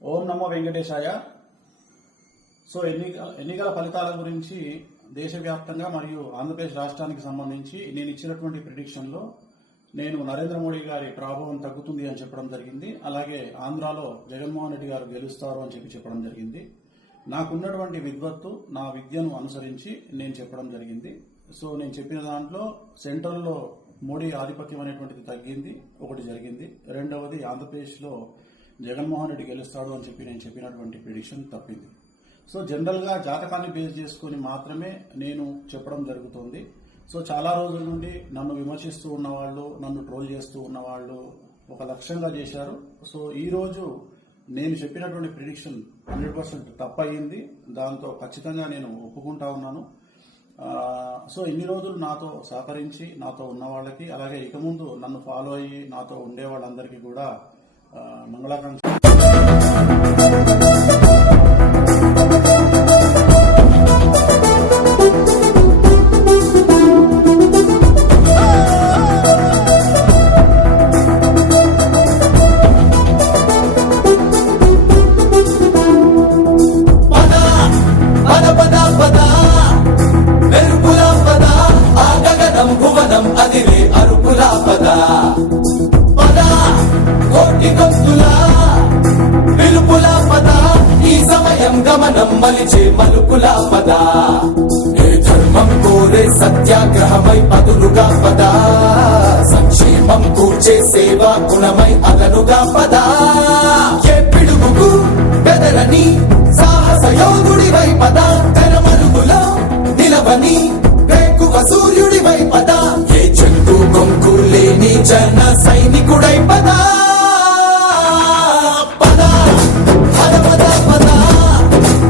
ఓం నమో వెంకటేశాయ. So ఎన్నికల ఫలితాల గురించి దేశవ్యాప్తంగా మరియు ఆంధ్రప్రదేశ్ రాష్ట్రానికి సంబంధించి నేను ఇచ్చినటువంటి ప్రిడిక్షన్లో నేను నరేంద్ర మోడీ గారి ప్రభావం తగ్గుతుంది అని చెప్పడం జరిగింది. అలాగే ఆంధ్రాలో జగన్మోహన్ రెడ్డి గారు గెలుస్తారు అని చెప్పడం జరిగింది. నాకున్నటువంటి విద్వత్తు, నా విద్యను అనుసరించి నేను చెప్పడం జరిగింది. సో నేను చెప్పిన దాంట్లో సెంట్రల్లో మోడీ ఆధిపత్యం అనేటువంటిది తగ్గింది, ఒకటి జరిగింది. రెండవది ఆంధ్రప్రదేశ్లో జగన్మోహన్ రెడ్డి గెలుస్తాడు అని నేను చెప్పినటువంటి ప్రిడిక్షన్ తప్పింది. సో జనరల్గా జాతకాన్ని బేస్ చేసుకుని మాత్రమే నేను చెప్పడం జరుగుతుంది. సో చాలా రోజుల నుండి నన్ను విమర్శిస్తూ ఉన్నవాళ్ళు, నన్ను ట్రోల్ చేస్తూ ఉన్నవాళ్ళు ఒక లక్ష్యంగా చేశారు. సో ఈ రోజు నేను చెప్పినటువంటి ప్రిడిక్షన్ 100% తప్పయింది. దాంతో ఖచ్చితంగా నేను ఒప్పుకుంటా ఉన్నాను. సో ఇన్ని రోజులు నాతో సహకరించి నాతో ఉన్న వాళ్ళకి, అలాగే ఇక ముందు నన్ను ఫాలో అయ్యి నాతో ఉండే వాళ్ళందరికీ కూడా మంగళాకాంక్ష. గమనం మలిచే మలుపులా పద, ఏ ధర్మం కోరే సత్యాగ్రహమై పదులుగా పద, సంక్షేమం కూర్చే సేవా గుణమై అదనుగా పద, ఏ పిడుగుకు బెదరని సాహస యోధుడివై పద, తెరమరుగులో నిలవని వేకువ సూర్యుడివై పద, ఏ చెట్టు కొంకు లేని జన